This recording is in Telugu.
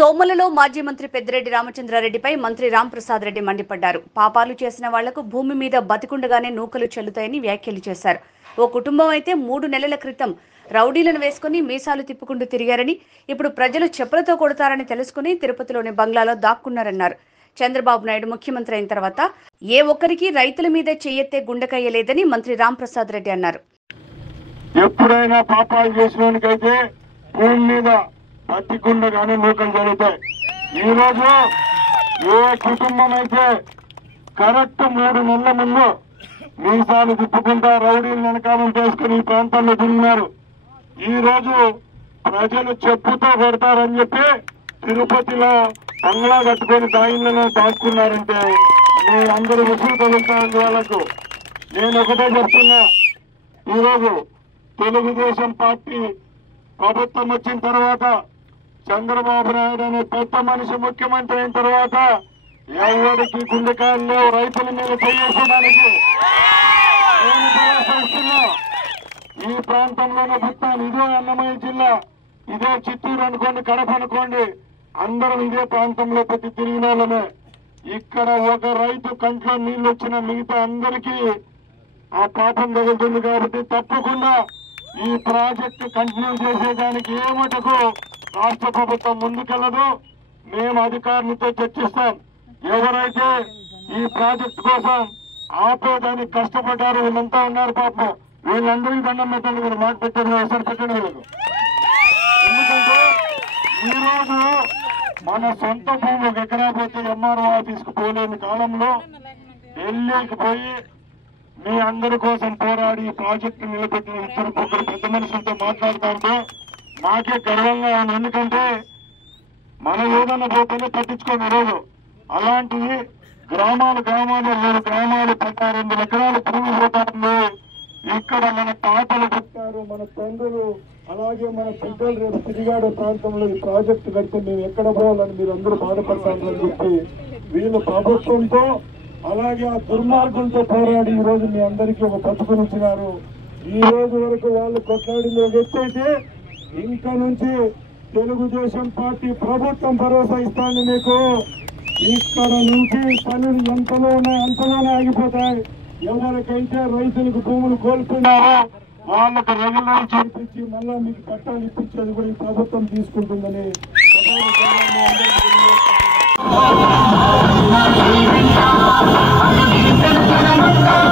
సోమలలో మాజీ మంత్రి పెద్దిరెడ్డి రామచంద్రారెడ్డిపై మంత్రి రాంప్రసాద్ రెడ్డి మండిపడ్డారు. పాపాలు చేసిన వాళ్లకు భూమి మీద బతికుండగానే నూకలు చెల్లుతాయని వ్యాఖ్యలు చేశారు. ఓ కుటుంబం అయితే 3 నెలల క్రితం రౌడీలను వేసుకుని మీసాలు తిప్పుకుంటూ తిరిగారని, ఇప్పుడు ప్రజలు చెప్పులతో కొడతారని తెలుసుకుని తిరుపతిలోని బంగ్లాలో దాక్కున్నారన్నారు. చంద్రబాబు నాయుడు ముఖ్యమంత్రి అయిన తర్వాత ఏ ఒక్కరికి రైతుల మీద చెయ్యెత్తే గుండెకయ్యలేదని మంత్రి రాంప్రసాద్ రెడ్డి అన్నారు. ఎప్పుడైనా పాపాలు చేసినోనికైతే భూమి మీద బతికుండగానే నూకలు జరుగుతాయి. ఈ రోజు ఏ కుటుంబం అయితే కరెక్ట్ 3 నెలల ముందు మీసాలు తిప్పుకుంటా రౌడీలు వెనకాలం చేసుకుని ఈ ప్రాంతాల్లో తిరిగినారు. ఈ రోజు ప్రజలు చెప్పుతో కొడతారని చెప్పి తిరుపతిలో బంగ్లా కట్టుకొని దాయిళ్లలో దాక్కున్నారంటే మీ అందరూ విసుగు తగులుతారండి వాళ్ళకు. నేను ఒకటే చెప్తున్నా, ఈరోజు తెలుగుదేశం పార్టీ ప్రభుత్వం వచ్చిన తర్వాత చంద్రబాబు నాయుడు అనే పెద్ద మనిషి ముఖ్యమంత్రి అయిన తర్వాత ఎవరికి గుండెకాయల్లో రైతుల మీద చేసేదానికి నేను ప్రోత్సహిస్తున్నా. ఈ ప్రాంతంలోనే పుట్టాను. ఇదే అన్నమయ్య జిల్లా, ఇదే చిత్తూరు అనుకోండి, కడప అనుకోండి, అందరం ఇదే ప్రాంతంలో పెట్టి తిరిగిన వాళ్ళమే. ఇక్కడ ఒక రైతు కంట్లో నీళ్లు వచ్చిన మిగతా అందరికీ ఆ పాపం తగులుతుంది. కాబట్టి తప్పకుండా ఈ ప్రాజెక్టు కంటిన్యూ చేసేదానికి ఏమటకు రాష్ట్ర ప్రభుత్వం ముందుకెళ్లదు. మేము అధికారులతో చర్చిస్తాం. ఎవరైతే ఈ ప్రాజెక్టు కోసం ఆపేదానికి కష్టపడ్డారు వీళ్ళంతా ఉన్నారు. పాపం వీళ్ళందరికీ దండం పెట్టండి. మీరు మాట పెట్టండి, ఒకసారి పెట్టండి వీళ్ళకు. ఎందుకంటే ఈరోజు మన సొంత భూమి 1 ఎకరా పోతే ఎంఆర్ఓ ఆఫీస్కు పోలేని కాలంలో ఢిల్లీకి పోయి మీ అందరి కోసం పోరాడి ఈ ప్రాజెక్టు నిలబెట్టిన ఇద్దరు ముగ్గురు పెద్ద మనుషులతో మాట్లాడుతుంటే మాకే గర్వంగా ఉంది. ఎందుకంటే మనం ఏదన్నా పోతేనే పట్టించుకోండి. రోజు అలాంటివి గ్రామాలు 3 గ్రామాలు 12 ఎకరాల భూమి పోతారు. ఇక్కడ మన తాతలు పుట్టారు, మన తండ్రులు, అలాగే మన పెద్దలు రేపు తిరిగాడే ప్రాంతంలో ఈ ప్రాజెక్టు కడితే మేము ఎక్కడ పోవాలని మీరు అందరూ బాధపడతారని చెప్పి వీళ్ళు ప్రభుత్వంతో అలాగే ఆ దుర్మార్గులతో పోరాడి ఈ రోజు మీ అందరికీ ఒక బతుకునిచ్చినారు. ఈ రోజు వరకు వాళ్ళు కొట్లాడింది ఒక ఎత్తైతే ఇంకా నుంచి తెలుగుదేశం పార్టీ ప్రభుత్వం భరోసా ఇస్తాను మీకు. ఇక్కడ నుంచి పనులు ఎంతలో ఉన్నాయి అంతలోనే ఆగిపోతాయి. ఎవరికైతే రైతులకు భూములు కోల్పోయినారో వాళ్ళకు రెగ్యులర్ చేయించి మళ్ళా మీకు పట్టాలు ఇప్పించేది కూడా ఈ ప్రభుత్వం తీసుకుంటుందని అందరికీ